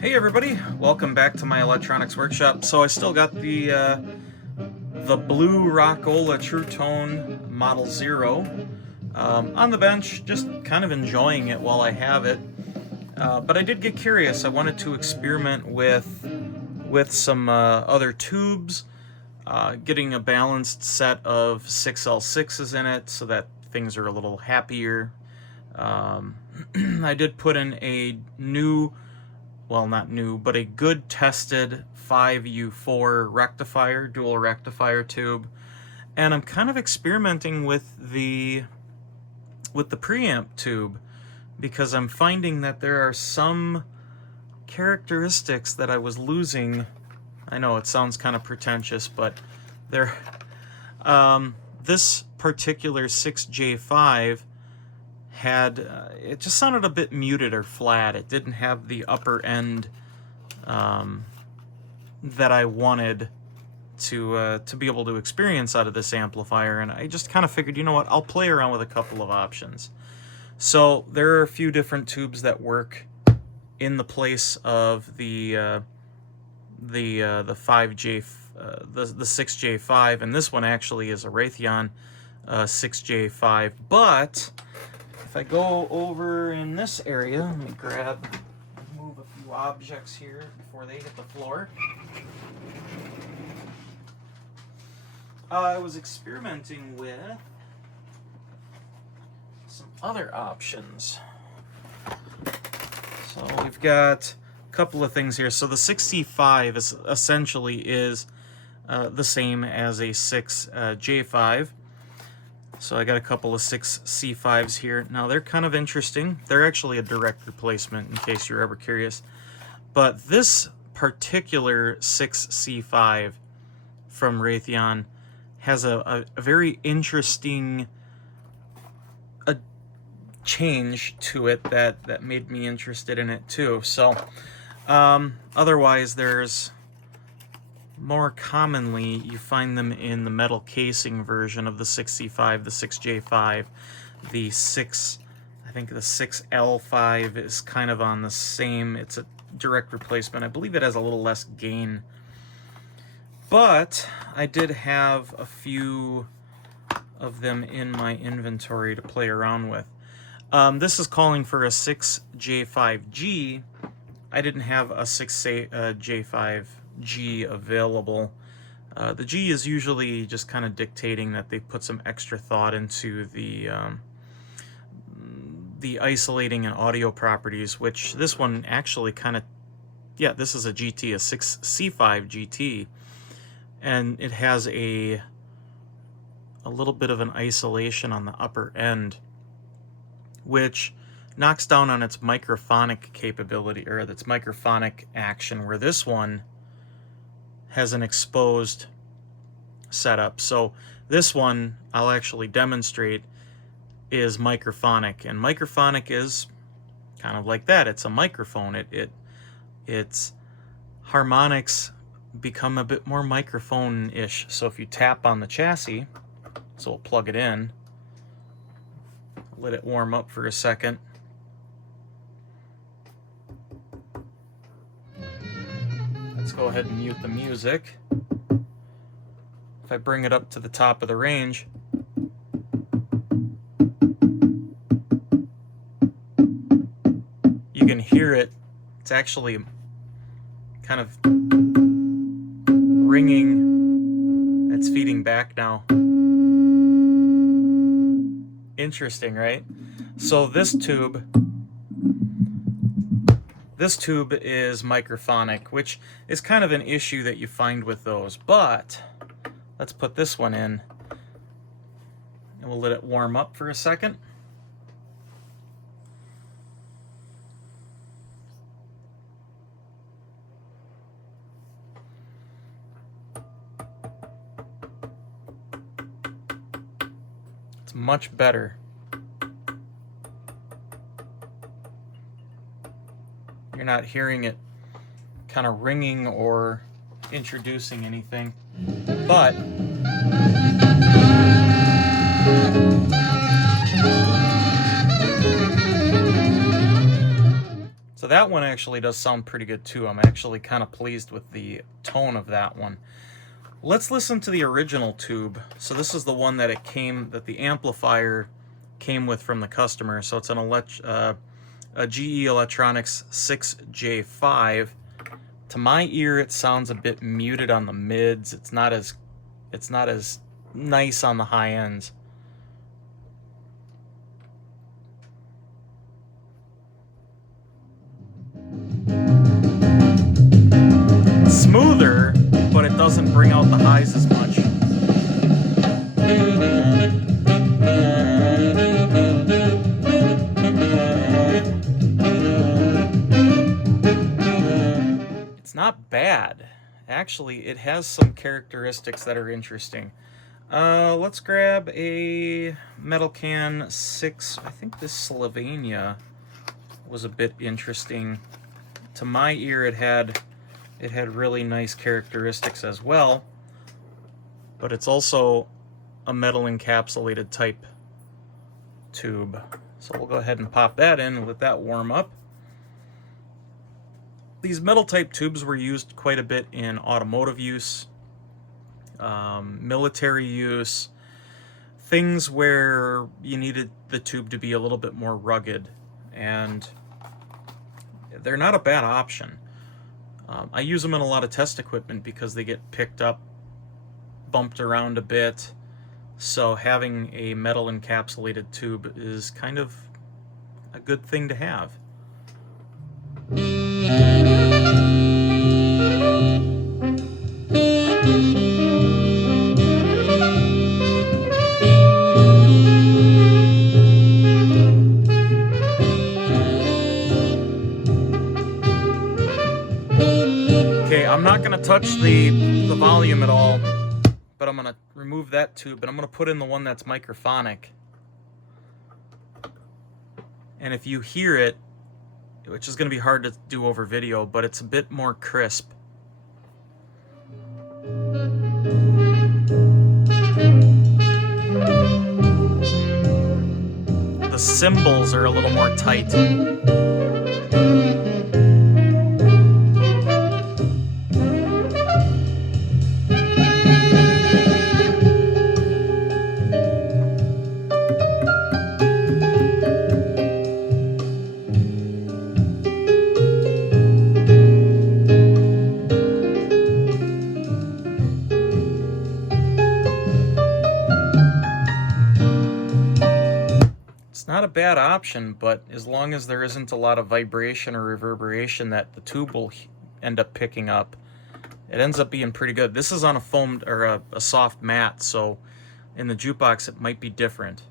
Hey everybody, welcome back to my electronics workshop. So I still got the blue Rock-Ola Tru-Tone Model 0 on the bench, just kind of enjoying it while I have it. But I did get curious. I wanted to experiment with some other tubes, getting a balanced set of 6L6s in it so that things are a little happier. I did put in a new, well, not new, but a good tested 5U4 rectifier, dual rectifier tube. And I'm kind of experimenting with the preamp tube because I'm finding that there are some characteristics that I was losing. I know it sounds kind of pretentious, but there, this particular 6J5 had, it just sounded a bit muted or flat. It didn't have the upper end that I wanted to be able to experience out of this amplifier, and I just kind of figured, you know what, I'll play around with a couple of options. So there are a few different tubes that work in the place of the 5J, the 6J5, and this one actually is a Raytheon 6J5, but if I go over in this area, let me move a few objects here before they hit the floor. I was experimenting with some other options. So we've got a couple of things here. So the 6C5 is essentially the same as a 6J5. So I got a couple of 6C5s here. Now they're kind of interesting. They're actually a direct replacement in case you're ever curious. But this particular 6C5 from Raytheon has a very interesting change to it that made me interested in it too. So otherwise there's more commonly, you find them in the metal casing version of the 6C5, the 6J5, the 6, I think the 6L5 is kind of on the same, it's a direct replacement. I believe it has a little less gain. But I did have a few of them in my inventory to play around with. This is calling for a 6J5G. I didn't have a 6J5G available. The G is usually just kind of dictating that they put some extra thought into the isolating and audio properties, which this one actually kind of, yeah, this is a GT, a 6C5 GT, and it has a little bit of an isolation on the upper end, which knocks down on its microphonic capability, or its microphonic action, where this one has an exposed setup. So this one, I'll actually demonstrate, is microphonic, and microphonic is kind of like that. It's a microphone. Its harmonics become a bit more microphone-ish. So if you tap on the chassis, so we'll plug it in, let it warm up for a second. Let's go ahead and mute the music. If I bring it up to the top of the range, you can hear it. It's actually kind of ringing. It's feeding back now. Interesting, right? So this tube is microphonic, which is kind of an issue that you find with those. But let's put this one in, and we'll let it warm up for a second. It's much better. You're not hearing it kind of ringing or introducing anything, but So that one actually does sound pretty good too. I'm actually kind of pleased with the tone of that one. Let's listen to the original tube. So this is the one that that the amplifier came with from the customer. So it's a GE Electronics 6J5. To my ear, it sounds a bit muted on the mids. It's not as nice on the high ends. It's smoother, but it doesn't bring out the highs as much. It's not bad. Actually, it has some characteristics that are interesting. Let's grab a Metal Can 6. I think this Slovenia was a bit interesting. To my ear, it had really nice characteristics as well, but it's also a metal encapsulated type tube. So we'll go ahead and pop that in and let that warm up. These metal type tubes were used quite a bit in automotive use, military use, things where you needed the tube to be a little bit more rugged, and they're not a bad option. I use them in a lot of test equipment because they get picked up, bumped around a bit, so having a metal encapsulated tube is kind of a good thing to have. Okay, I'm not going to touch the volume at all, but I'm going to remove that tube, and I'm going to put in the one that's microphonic. And if you hear it, which is going to be hard to do over video, but it's a bit more crisp. The cymbals are a little more tight. Not a bad option, but as long as there isn't a lot of vibration or reverberation that the tube will end up picking up, it ends up being pretty good. This is on a foamed or a soft mat, so in the jukebox it might be different.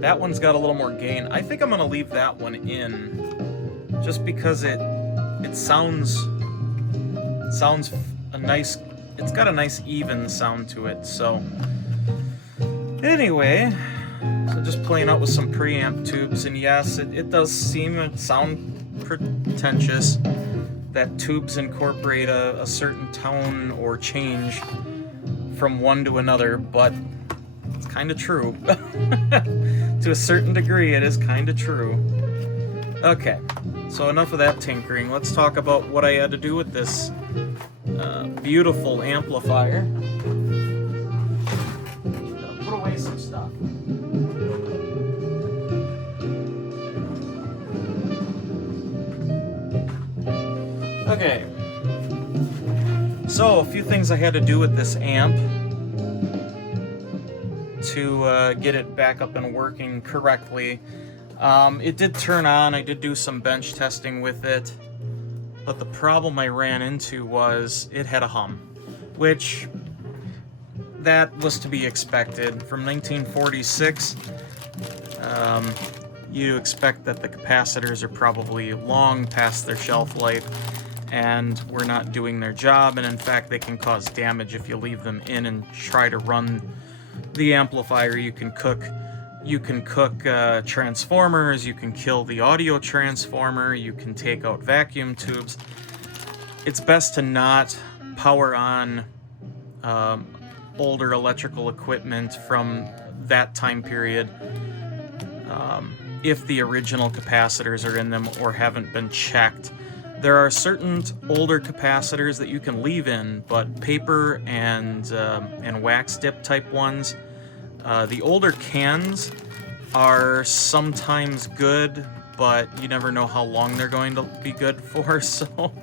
That one's got a little more gain. I think I'm gonna leave that one in, just because it sounds a nice. It's got a nice even sound to it. So anyway, so just playing out with some preamp tubes, and yes, it does sound pretentious that tubes incorporate a certain tone or change from one to another, but it's kind of true. To a certain degree, it is kind of true. Okay, so enough of that tinkering. Let's talk about what I had to do with this beautiful amplifier. Put away some stuff. Okay, so a few things I had to do with this amp to get it back up and working correctly. It did turn on. I did do some bench testing with it, but the problem I ran into was it had a hum, which that was to be expected. From 1946, you expect that the capacitors are probably long past their shelf life and were not doing their job, and in fact they can cause damage if you leave them in and try to run the amplifier. You can cook transformers, you can kill the audio transformer, you can take out vacuum tubes. It's best to not power on older electrical equipment from that time period if the original capacitors are in them or haven't been checked. There are certain older capacitors that you can leave in, but paper and wax dip type ones, the older cans are sometimes good, but you never know how long they're going to be good for. So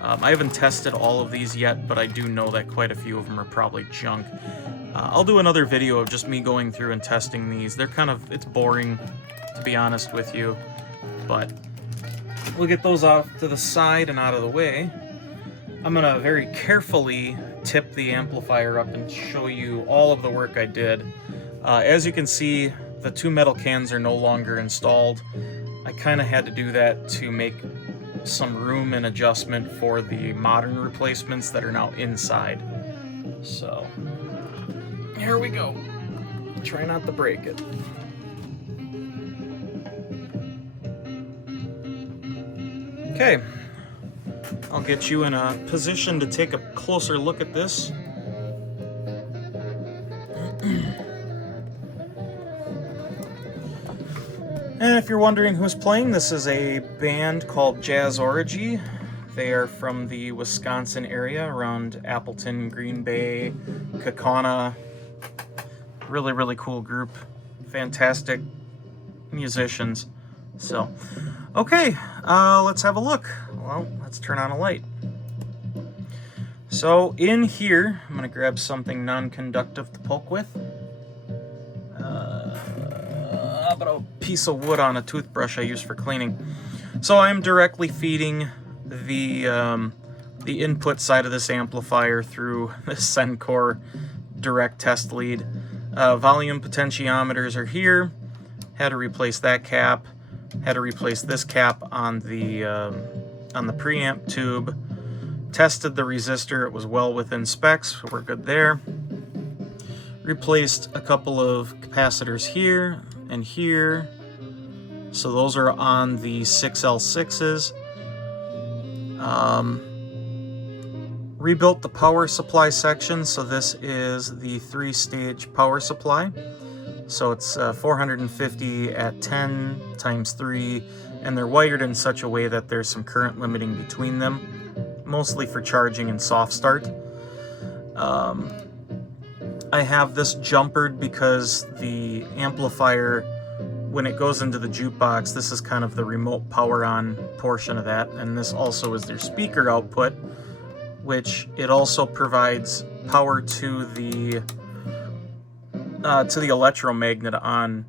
I haven't tested all of these yet, but I do know that quite a few of them are probably junk. I'll do another video of just me going through and testing these. They're it's boring, to be honest with you, but we'll get those off to the side and out of the way. I'm gonna very carefully tip the amplifier up and show you all of the work I did. As you can see, the two metal cans are no longer installed. I kind of had to do that to make some room and adjustment for the modern replacements that are now inside. So here we go. Try not to break it. Okay, I'll get you in a position to take a closer look at this. And if you're wondering who's playing, this is a band called Jazz Orgy. They are from the Wisconsin area around Appleton, Green Bay, Kaukauna. Really, really cool group. Fantastic musicians. So, okay, let's have a look. Well, let's turn on a light. So in here, I'm going to grab something non-conductive to poke with. How about a piece of wood on a toothbrush I use for cleaning? So I'm directly feeding the input side of this amplifier through this Sencor direct test lead. Volume potentiometers are here. Had to replace that cap. Had to replace this cap on the preamp tube. Tested the resistor. It was well within specs. We're good there. Replaced a couple of capacitors here and here. So those are on the 6L6s. Rebuilt the power supply section. So this is the 3-stage power supply. So it's 450 at 10 times 3, and they're wired in such a way that there's some current limiting between them, mostly for charging and soft start. I have this jumpered because the amplifier, when it goes into the jukebox, this is kind of the remote power on portion of that, and this also is their speaker output, which it also provides power to the electromagnet on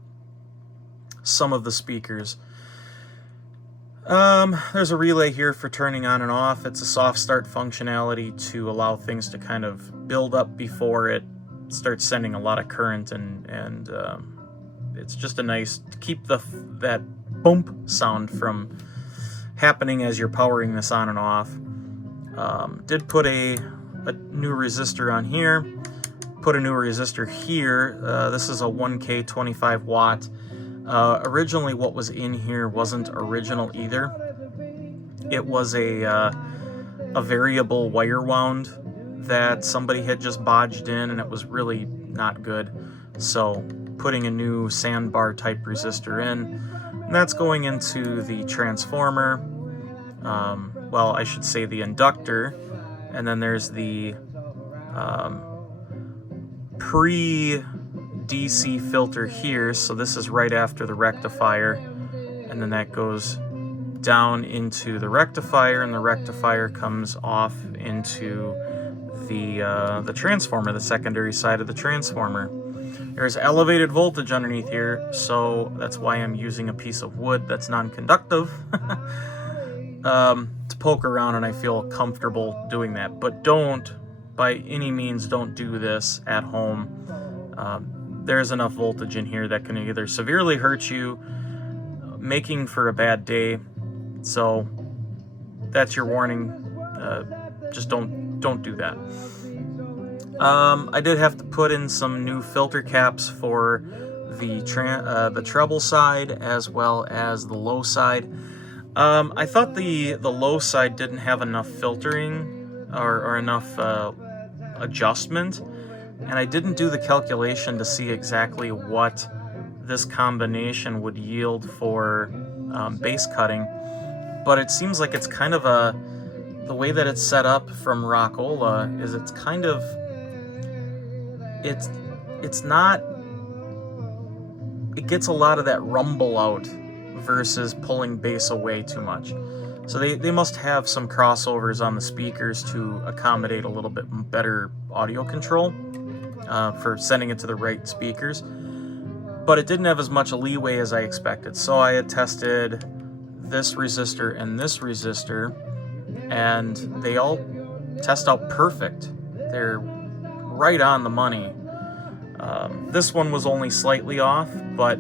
some of the speakers. There's a relay here for turning on and off. It's a soft start functionality to allow things to kind of build up before it starts sending a lot of current, and it's just a nice to keep that bump sound from happening as you're powering this on and off. Did put a new resistor on here. Put a new resistor here. This is a 1K 25 watt. Originally what was in here wasn't original either. It was a variable wire wound that somebody had just bodged in, and it was really not good. So putting a new sandbar type resistor in, and that's going into the transformer. Well, I should say the inductor, and then there's the pre-DC filter here, so this is right after the rectifier, and then that goes down into the rectifier, and the rectifier comes off into the transformer, the secondary side of the transformer. There's elevated voltage underneath here, so that's why I'm using a piece of wood that's non-conductive to poke around, and I feel comfortable doing that. But don't, by any means, don't do this at home. There's enough voltage in here that can either severely hurt you, making for a bad day. So that's your warning. Just don't do that. I did have to put in some new filter caps for the treble side as well as the low side. I thought the low side didn't have enough filtering or enough adjustment, and I didn't do the calculation to see exactly what this combination would yield for bass cutting, but it seems like it's kind of the way that it's set up from Rock-Ola is it's kind of, it's not, it gets a lot of that rumble out versus pulling bass away too much. So they must have some crossovers on the speakers to accommodate a little bit better audio control for sending it to the right speakers. But it didn't have as much leeway as I expected. So I had tested this resistor and this resistor, and they all test out perfect. They're right on the money. This one was only slightly off, but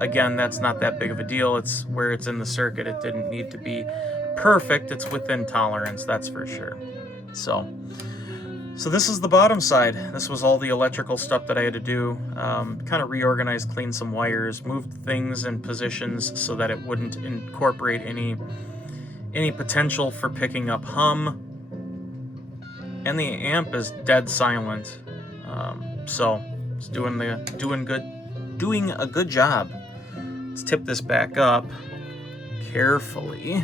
again, that's not that big of a deal. It's where it's in the circuit. It didn't need to be perfect. It's within tolerance, that's for sure. So this is the bottom side. This was all the electrical stuff that I had to do. Kind of reorganize, clean some wires, moved things in positions so that it wouldn't incorporate any potential for picking up hum. And the amp is dead silent. So it's doing a good job. Let's tip this back up carefully.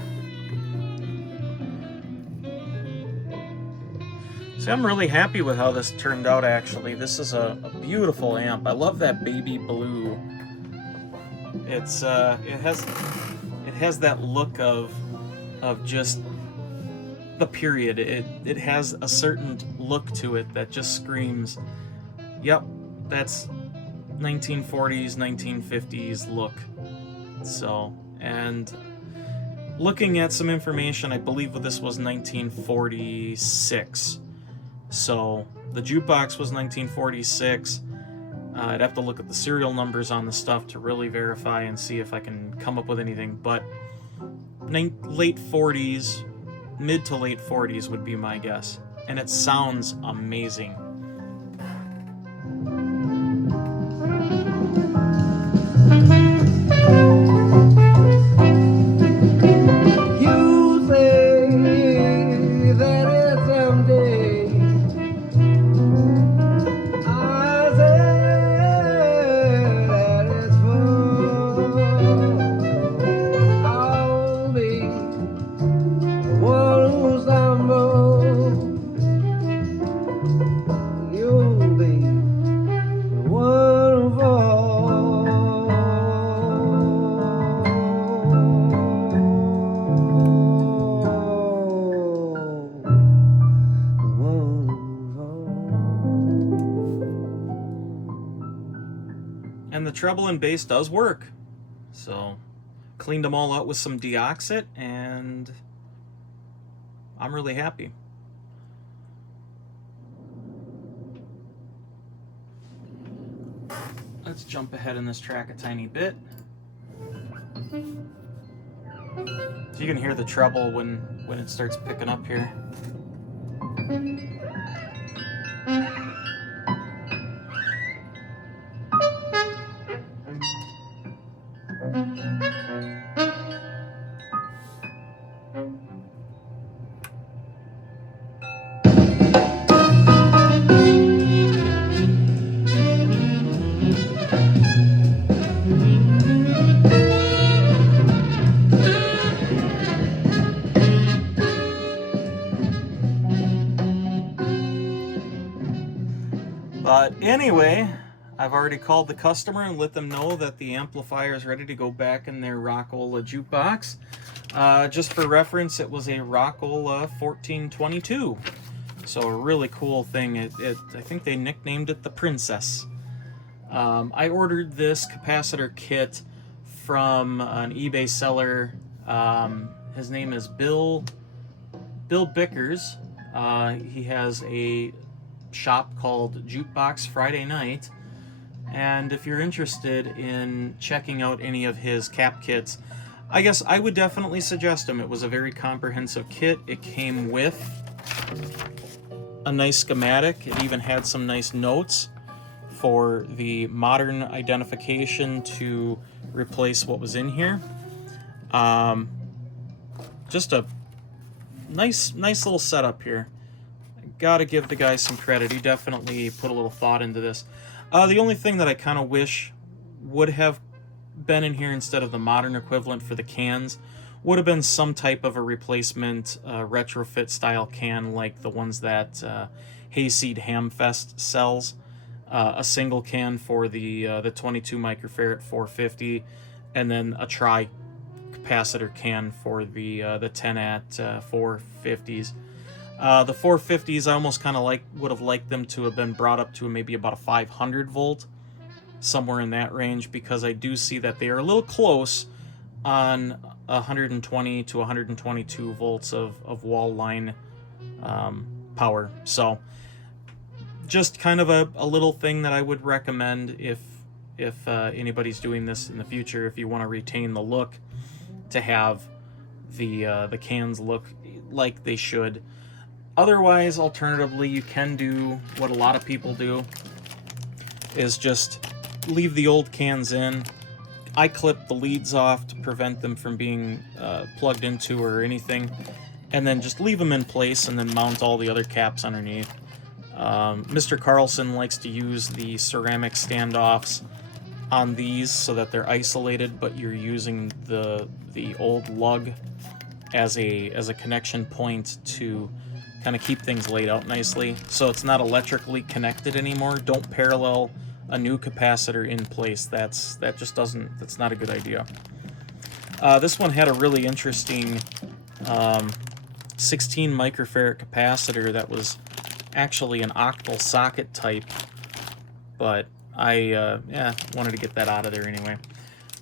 So I'm really happy with how this turned out, actually. This is a beautiful amp. I love that baby blue. It has that look of just the period. It has a certain look to it that just screams, yep, that's 1940s, 1950s look. So, and looking at some information, I believe this was 1946. So the jukebox was 1946. I'd have to look at the serial numbers on the stuff to really verify and see if I can come up with anything, but late 40s, mid to late 40s would be my guess. And it sounds amazing. And the treble and bass does work. So cleaned them all out with some deoxit, and I'm really happy. Let's jump ahead in this track a tiny bit. So you can hear the treble when it starts picking up here. But anyway, I've already called the customer and let them know that the amplifier is ready to go back in their Rock-Ola jukebox. Just for reference, it was a Rock-Ola 1422. So a really cool thing. I think they nicknamed it the Princess. I ordered this capacitor kit from an eBay seller. His name is Bill Bickers. He has a shop called Jukebox Friday Night, and if you're interested in checking out any of his cap kits, I guess I would definitely suggest him. It was a very comprehensive kit. It came with a nice schematic. It even had some nice notes for the modern identification to replace what was in here. Just a nice little setup here. Gotta give the guy some credit. He definitely put a little thought into this. The only thing that I kind of wish would have been in here instead of the modern equivalent for the cans would have been some type of a replacement retrofit style can like the ones that Hayseed Hamfest sells. A single can for the 22 microfarad 450, and then a tri capacitor can for the 10 at 450s. The 450s, I almost kind of would have liked them to have been brought up to maybe about a 500 volt, somewhere in that range, because I do see that they are a little close on 120 to 122 volts of wall line power. So just kind of a little thing that I would recommend if anybody's doing this in the future, if you want to retain the look, to have the cans look like they should. Otherwise, alternatively, you can do what a lot of people do, is just leave the old cans in. I clip the leads off to prevent them from being plugged into or anything, and then just leave them in place and then mount all the other caps underneath. Mr. Carlson likes to use the ceramic standoffs on these so that they're isolated, but you're using the old lug as a connection point to kind of keep things laid out nicely, so it's not electrically connected anymore. Don't parallel a new capacitor in place. That's not a good idea. This one had a really interesting 16 microfarad capacitor that was actually an octal socket type, but I wanted to get that out of there anyway.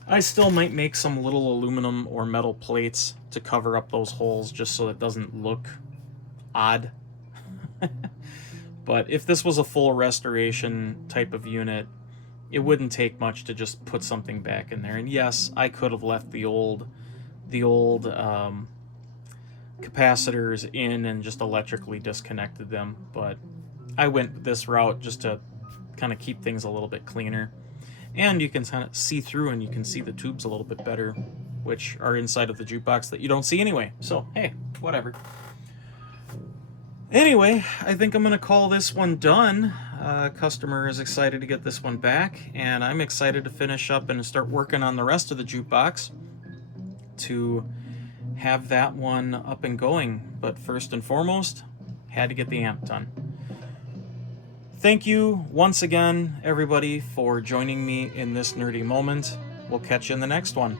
I still might make some little aluminum or metal plates to cover up those holes just so it doesn't look odd. But if this was a full restoration type of unit, it wouldn't take much to just put something back in there. And yes, I could have left the old capacitors in and just electrically disconnected them, but I went this route just to kind of keep things a little bit cleaner. And you can kind of see through and you can see the tubes a little bit better, which are inside of the jukebox that you don't see anyway. So, hey, whatever. Anyway, I think I'm going to call this one done. Customer is excited to get this one back, and I'm excited to finish up and start working on the rest of the jukebox to have that one up and going. But first and foremost, had to get the amp done. Thank you once again, everybody, for joining me in this nerdy moment. We'll catch you in the next one.